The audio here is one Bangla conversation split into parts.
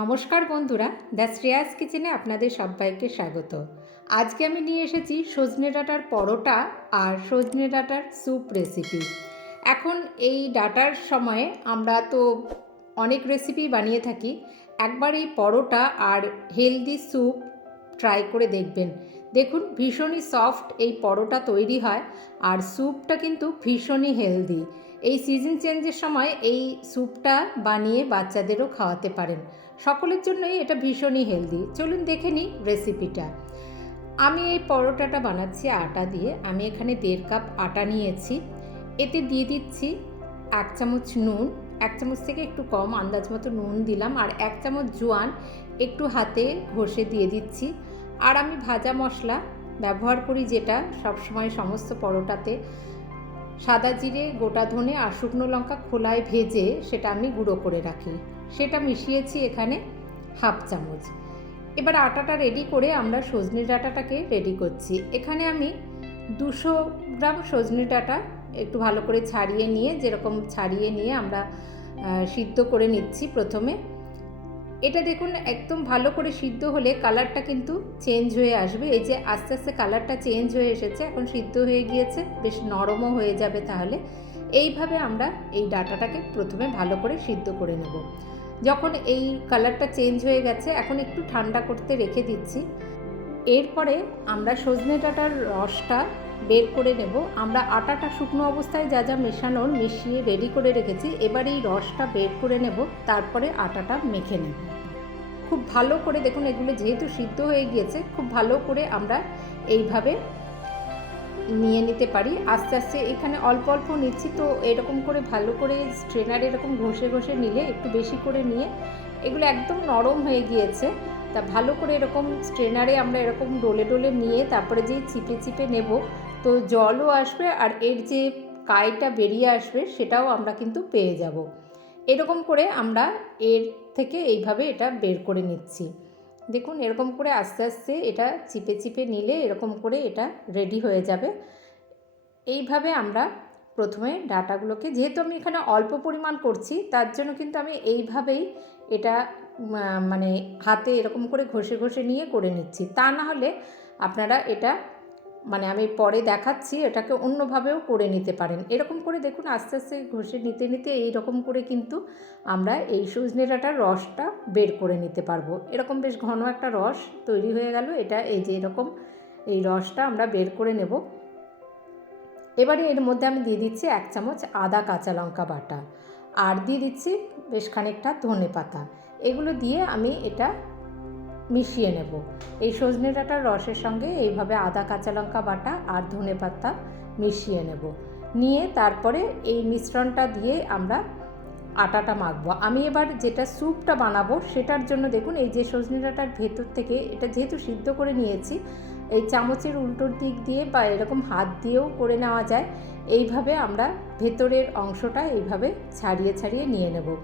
নমস্কার বন্ধুরা, দ্য শ্রেয়াস কিচেনে আপনাদের সবাইকে স্বাগত। আজকে আমি নিয়ে এসেছি সজনে ডাঁটার পরোটা আর সজনে ডাঁটার স্যুপ রেসিপি এখন এই ডাটার সময়ে আমরা তো অনেক রেসিপি বানিয়ে থাকি। একবার এই পরোটা আর হেলদি স্যুপ ট্রাই করে দেখবেন। দেখুন, ভীষণই সফট এই পরোটা তৈরি হয় আর স্যুপটা কিন্তু ভীষণই হেলদি এই সিজন চেঞ্জের সময় এই স্যুপটা বানিয়ে বাচ্চাদেরও খাওয়াতে পারেন। সকলের জন্যই এটা ভীষণই হেলদি। চলুন দেখে নিই রেসিপিটা আমি এই পরোটাটা বানাচ্ছি আটা দিয়ে। আমি এখানে দেড় কাপ আটা নিয়েছি। এতে দিয়ে দিচ্ছি এক চামচ নুন। এক চামচ থেকে একটু কম আন্দাজ মতো নুন দিলাম। আর এক চামচ জোয়ান একটু হাতে ঘষে দিয়ে দিচ্ছি। আর আমি ভাজা মশলা ব্যবহার করি যেটা সবসময় সমস্ত পরোটাতে। সাদা জিরে, গোটা ধনে আর শুকনো লঙ্কা খোলায় ভেজে সেটা আমি গুঁড়ো করে রাখি। সেটা মিশিয়েছি এখানে হাফ চামচ। এবার আটাটা রেডি করে আমরা সজনে ডাঁটাটাকে রেডি করছি। এখানে আমি দুশো গ্রাম সজনে ডাঁটা একটু ভালো করে ছাড়িয়ে নিয়ে, যেরকম ছাড়িয়ে নিয়ে আমরা সিদ্ধ করে নিচ্ছি প্রথমে। এটা দেখুন একদম ভালো করে সিদ্ধ হলে কালারটা কিন্তু চেঞ্জ হয়ে আসবে। এই যে আস্তে আস্তে কালারটা চেঞ্জ হয়ে এসেছে, এখন সিদ্ধ হয়ে গিয়েছে, বেশ নরমও হয়ে যাবে তাহলে। এইভাবে আমরা এই ডাটাটাকে প্রথমে ভালো করে সিদ্ধ করে নেব। যখন এই কালারটা চেঞ্জ হয়ে গেছে, এখন একটু ঠান্ডা করতে রেখে দিচ্ছি। এরপরে আমরা সজনে ডাটার রসটা বের করে নেব। আমরা আটাটা শুকনো অবস্থায় যা যা মেশানোর মিশিয়ে রেডি করে রেখেছি, এবার এই রসটা বের করে নেব, তারপরে আটাটা মেখে নেব। খুব ভালো করে দেখুন, এগুলো যেহেতু সিদ্ধ হয়ে গিয়েছে, খুব ভালো করে আমরা এইভাবে নিয়ে নিতে পারি। আস্তে আস্তে এখানে অল্প অল্প নিচ্ছি। তো এরকম করে ভালো করে স্ট্রেনার এরকম ঘষে ঘষে নিলে একটু বেশি করে নিয়ে এগুলো একদম নরম হয়ে গিয়েছে। তা ভালো করে এরকম স্ট্রেনারে আমরা এরকম ডোলে ডোলে নিয়ে তারপরে যেই চিপে চিপে নেব, তো জলও আসবে আর এর যে কাইটা বেরিয়ে আসবে সেটাও আমরা কিন্তু পেয়ে যাব। এরকম করে আমরা এর থেকে এইভাবে এটা বের করে নিচ্ছি। দেখুন, এরকম করে আস্তে আস্তে এটা চিপে চিপে নিলে এরকম করে এটা রেডি হয়ে যাবে। এইভাবে আমরা প্রথমে ডাটাগুলোকে, যেহেতু আমি এখানে অল্প পরিমাণ করছি, তার জন্য কিন্তু আমি এইভাবেই এটা মানে হাতে এরকম করে ঘষে ঘষে নিয়ে করে নিচ্ছি। তা না হলে আপনারা এটা মানে আমি পরে দেখাচ্ছি, এটাকে অন্যভাবেও করে নিতে পারেন। এরকম করে দেখুন, আস্তে আস্তে ঘষে নিতে নিতে এই রকম করে কিন্তু আমরা এই সজনে রসটা বের করে নিতে পারব। এরকম বেশ ঘন একটা রস তৈরি হয়ে গেল। এটা এই যে এরকম এই রসটা আমরা বের করে নেব। এবারে এর মধ্যে আমি দিয়ে দিচ্ছি এক চামচ আদা কাঁচা লঙ্কা বাটা। আর দিয়ে দিচ্ছি বেশ খানিকটা ধনে পাতা এগুলো দিয়ে আমি এটা মিশিয়ে নেব। এই সজনে ডাঁটার রসের সঙ্গে এইভাবে আদা, কাঁচা লঙ্কা বাটা আর ধনে পাতা মিশিয়ে নেব। নিয়ে তারপরে এই মিশ্রণটা দিয়ে আমরা আটাটা মাখবো। আমি এবার যেটা স্যুপটা বানাবো সেটার জন্য দেখুন, এই যে সজনে ডাঁটার ভেতর থেকে এটা যেহেতু সিদ্ধ করে নিয়েছি, এই চামচের উল্টোর দিক দিয়ে বা এরকম হাত দিয়েও করে নেওয়া যায়। এইভাবে আমরা ভেতরের অংশটা এইভাবে ছাড়িয়ে ছাড়িয়ে নিয়ে নেব।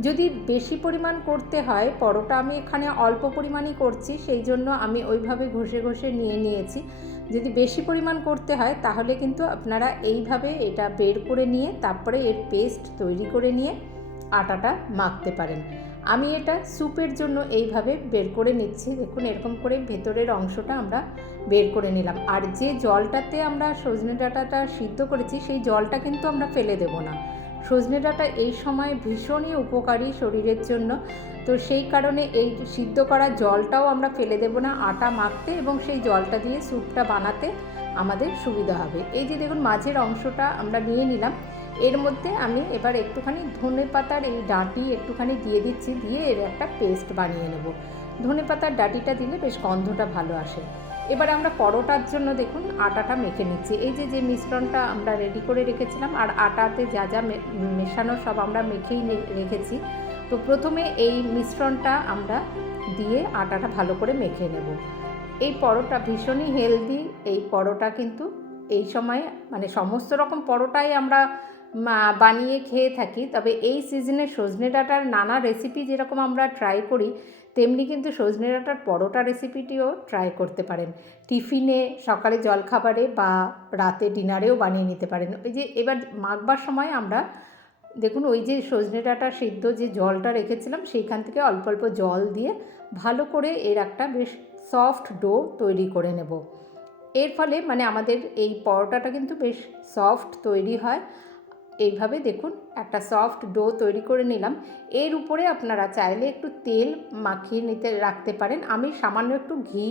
যদি বেশি পরিমাণ করতে হয়, পরোটা আমি এখানে অল্প পরিমাণই করছি, সেই জন্য আমি ওইভাবে ঘষে ঘষে নিয়ে নিয়েছি। যদি বেশি পরিমাণ করতে হয়, তাহলে কিন্তু আপনারা এইভাবে এটা বের করে নিয়ে, তারপরে এর পেস্ট তৈরি করে নিয়ে আটাটা মাখতে পারেন। আমি এটা স্যুপের জন্য এইভাবে বের করে নিচ্ছি। দেখুন, এরকম করে ভেতরের অংশটা আমরা বের করে নিলাম। আর যে জলটাতে আমরা সজনে ডাঁটাটা সিদ্ধ করেছি, সেই জলটা কিন্তু আমরা ফেলে দেব না। সজনে ডাঁটা এই সময় ভীষণই উপকারী শরীরের জন্য। তো সেই কারণে এই সিদ্ধ করা জলটাও আমরা ফেলে দেব না, আটা মাখতে এবং সেই জলটা দিয়ে স্যুপটা বানাতে আমাদের সুবিধা হবে। এই যে দেখুন, মাঝের অংশটা আমরা নিয়ে নিলাম। এর মধ্যে আমি এবার একটুখানি ধনে পাতার এই ডাঁটি একটুখানি দিয়ে দিচ্ছি, দিয়ে এর একটা পেস্ট বানিয়ে নেব। ধনে পাতার ডাঁটিটা দিলে বেশ গন্ধটা ভালো আসে। এবার আমরা পরোটার জন্য দেখুন আটাটা মেখে নিচ্ছি। এই যে যে মিশ্রণটা আমরা রেডি করে রেখেছিলাম আর আটাতে যা যা মেশানো সব আমরা মেখেই রেখেছি। তো প্রথমে এই মিশ্রণটা আমরা দিয়ে আটাটা ভালো করে মেখে নেব। এই পরোটা ভীষণই হেলদি এই পরোটা কিন্তু এই সময় মানে সমস্ত রকম পরোটাই আমরা বানিয়ে খেয়ে থাকি। তবে এই সিজনে সজনে ডাঁটার নানা রেসিপি যেরকম আমরা ট্রাই করি তেমনি কিন্তু সজনে ডাঁটার পরোটা রেসিপিটিও ট্রাই করতে পারেন। টিফিনে সকালে জলখাবারে বা রাতে ডিনারেও বানিয়ে নিতে পারেন। ওই যে এবার মাখবার সময় আমরা, দেখুন ওই যে সজনে ডাঁটা সিদ্ধ যে জলটা রেখেছিলাম, সেইখান থেকে অল্প অল্প জল দিয়ে ভালো করে এর একটা বেশ সফট ডো তৈরি করে নেব। এর ফলে মানে আমাদের এই পরোটাটা কিন্তু বেশ সফট তৈরি হয়। এইভাবে দেখুন, একটা সফট ডো তৈরি করে নিলাম। এর উপরে আপনারা চাইলে একটু তেল মাখিয়ে নিতে, রাখতে পারেন। আমি সামান্য একটু ঘি,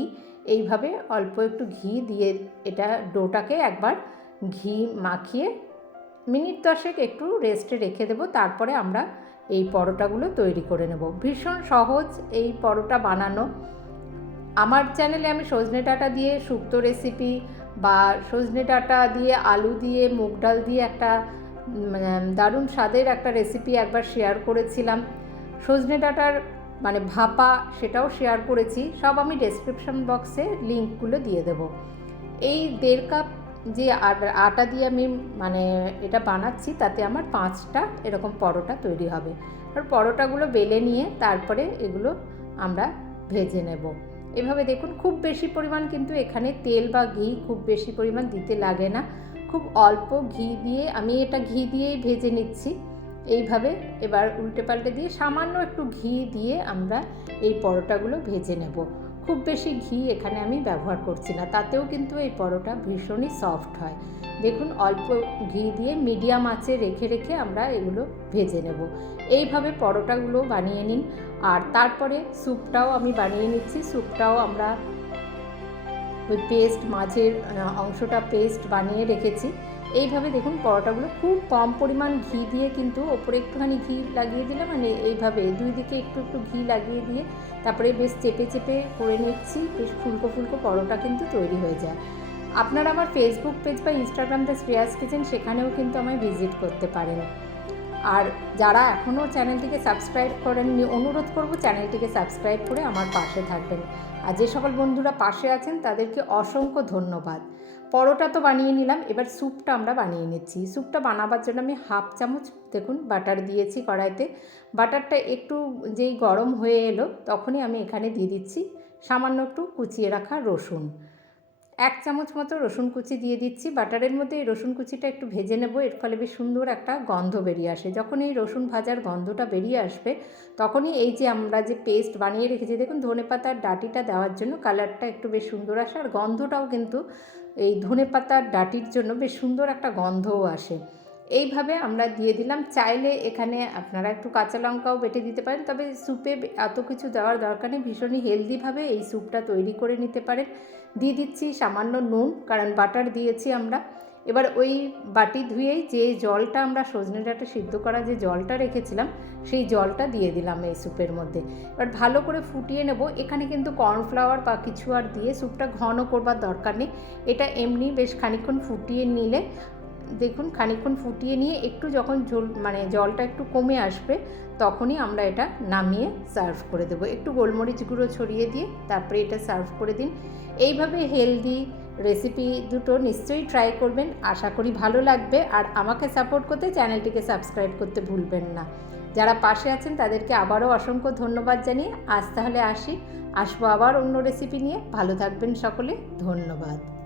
এইভাবে অল্প একটু ঘি দিয়ে এটা ডোটাকে একবার ঘি মাখিয়ে মিনিট দশেক একটু রেস্টে রেখে দেবো। তারপরে আমরা এই পরোটাগুলো তৈরি করে নেব। ভীষণ সহজ এই পরোটা বানানো। আমার চ্যানেলে আমি সজনে ডাঁটা দিয়ে শুক্তো রেসিপি বা সজনে ডাঁটা দিয়ে আলু দিয়ে, মুগ ডাল দিয়ে একটা দারুণ স্বাদের একটা রেসিপি একবার শেয়ার করেছিলাম। সজনে ডাঁটার মানে ভাপা সেটাও শেয়ার করেছি। সব আমি ডেসক্রিপশন বক্সে লিঙ্কগুলো দিয়ে দেবো। এই দেড় কাপ যে আটা দিয়ে আমি মানে এটা বানাচ্ছি, তাতে আমার পাঁচটা এরকম পরোটা তৈরি হবে। আর পরোটাগুলো বেলে নিয়ে তারপরে এগুলো আমরা ভেজে নেব। এভাবে দেখুন, খুব বেশি পরিমাণ কিন্তু এখানে তেল বা ঘি খুব বেশি পরিমাণ দিতে লাগে না। খুব অল্প ঘি দিয়ে আমি এটা ঘি দিয়েই ভেজে নিচ্ছি। এইভাবে এবার উল্টে পাল্টে দিয়ে সামান্য একটু ঘি দিয়ে আমরা এই পরোটাগুলো ভেজে নেব। খুব বেশি ঘি এখানে আমি ব্যবহার করছি না, তাতেও কিন্তু এই পরোটা ভীষণই সফট হয়। দেখুন, অল্প ঘি দিয়ে মিডিয়াম আঁচে রেখে রেখে আমরা এগুলো ভেজে নেব। এইভাবে পরোটাগুলো বানিয়ে নিন। আর তারপরে স্যুপটাও আমি বানিয়ে নিচ্ছি। স্যুপটাও আমরা ওই পেস্ট মাছের অংশটা পেস্ট বানিয়ে রেখেছি। এইভাবে দেখুন পরোটাগুলো খুব কম পরিমাণ ঘি দিয়ে কিন্তু ওপরে একটুখানি ঘি লাগিয়ে দিলে মানে এইভাবে দুই দিকে একটু একটু ঘি লাগিয়ে দিয়ে তারপরে বেশ চেপে চেপে করে নিচ্ছি। বেশ ফুলকো ফুলকো পরোটা কিন্তু তৈরি হয়ে যায়। আপনারা আমার ফেসবুক পেজ বা ইনস্টাগ্রাম দ্য শ্রেয়াস কিচেন সেখানেও কিন্তু আমায় ভিজিট করতে পারেন। আর যারা এখনও চ্যানেলটিকে সাবস্ক্রাইব করেননি, অনুরোধ করব চ্যানেলটিকে সাবস্ক্রাইব করে আমার পাশে থাকবেন। আর যে সকল বন্ধুরা পাশে আছেন, তাদেরকে অসংখ্য ধন্যবাদ। পরোটা তো বানিয়ে নিলাম, এবার স্যুপটা আমরা বানিয়ে নিচ্ছি। স্যুপটা বানাবার জন্য আমি হাফ চামচ, দেখুন, বাটার দিয়েছি কড়াইতে। বাটারটা একটু যেই গরম হয়ে এলো, তখনই আমি এখানে দিয়ে দিচ্ছি সামান্য একটু কুচিয়ে রাখা রসুন। এক চামচ মতো রসুন কুচি দিয়ে দিচ্ছি। বাটারের মধ্যে এই রসুন কুচিটা একটু ভেজে নেব। এর ফলে বেশ সুন্দর একটা গন্ধ বেরিয়ে আসে। যখন এই রসুন ভাজার গন্ধটা বেরিয়ে আসবে, তখনই এই যে আমরা যে পেস্ট বানিয়ে রেখেছি, দেখুন ধনে পাতার ডাটিটা দেওয়ার জন্য কালারটা একটু বেশ সুন্দর আসে। আর গন্ধটাও কিন্তু এই ধনে পাতার ডাটির জন্য বেশ সুন্দর একটা গন্ধও আসে। এইভাবে আমরা দিয়ে দিলাম। চাইলে এখানে আপনারা একটু কাঁচা লঙ্কাও বেটে দিতে পারেন। তবে স্যুপে এত কিছু দেওয়ার দরকার নেই। ভীষণই হেলদিভাবে এই স্যুপটা তৈরি করে নিতে পারেন। দিয়ে দিচ্ছি সামান্য নুন, কারণ বাটার দিয়েছি আমরা। এবার ওই বাটি ধুয়েই যে জলটা আমরা সজনে ডাঁটা সিদ্ধ করা যে জলটা রেখেছিলাম, সেই জলটা দিয়ে দিলাম এই স্যুপের মধ্যে। এবার ভালো করে ফুটিয়ে নেব। এখানে কিন্তু কর্নফ্লাওয়ার বা কিছু আর দিয়ে স্যুপটা ঘন করবার দরকার নেই। এটা এমনি বেশ খানিক্ষণ ফুটিয়ে নিলে দেখুন খানিক্ষণ ফুটিয়ে নিয়ে একটু যখন ঝোল মানে জলটা একটু কমে আসবে, তখনই আমরা এটা নামিয়ে সার্ভ করে দেবো। একটু গোলমরিচ গুঁড়ো ছড়িয়ে দিয়ে তারপরে এটা সার্ভ করে দিন। এইভাবে হেলদি রেসিপি দুটো নিশ্চয়ই ট্রাই করবেন। আশা করি ভালো লাগবে। আর আমাকে সাপোর্ট করতে চ্যানেলটিকে সাবস্ক্রাইব করতে ভুলবেন না। যারা পাশে আছেন, তাদেরকে আবারও অসংখ্য ধন্যবাদ জানিয়ে আজ তাহলে আসি। আসব আবার অন্য রেসিপি নিয়ে। ভালো থাকবেন সকলে। ধন্যবাদ।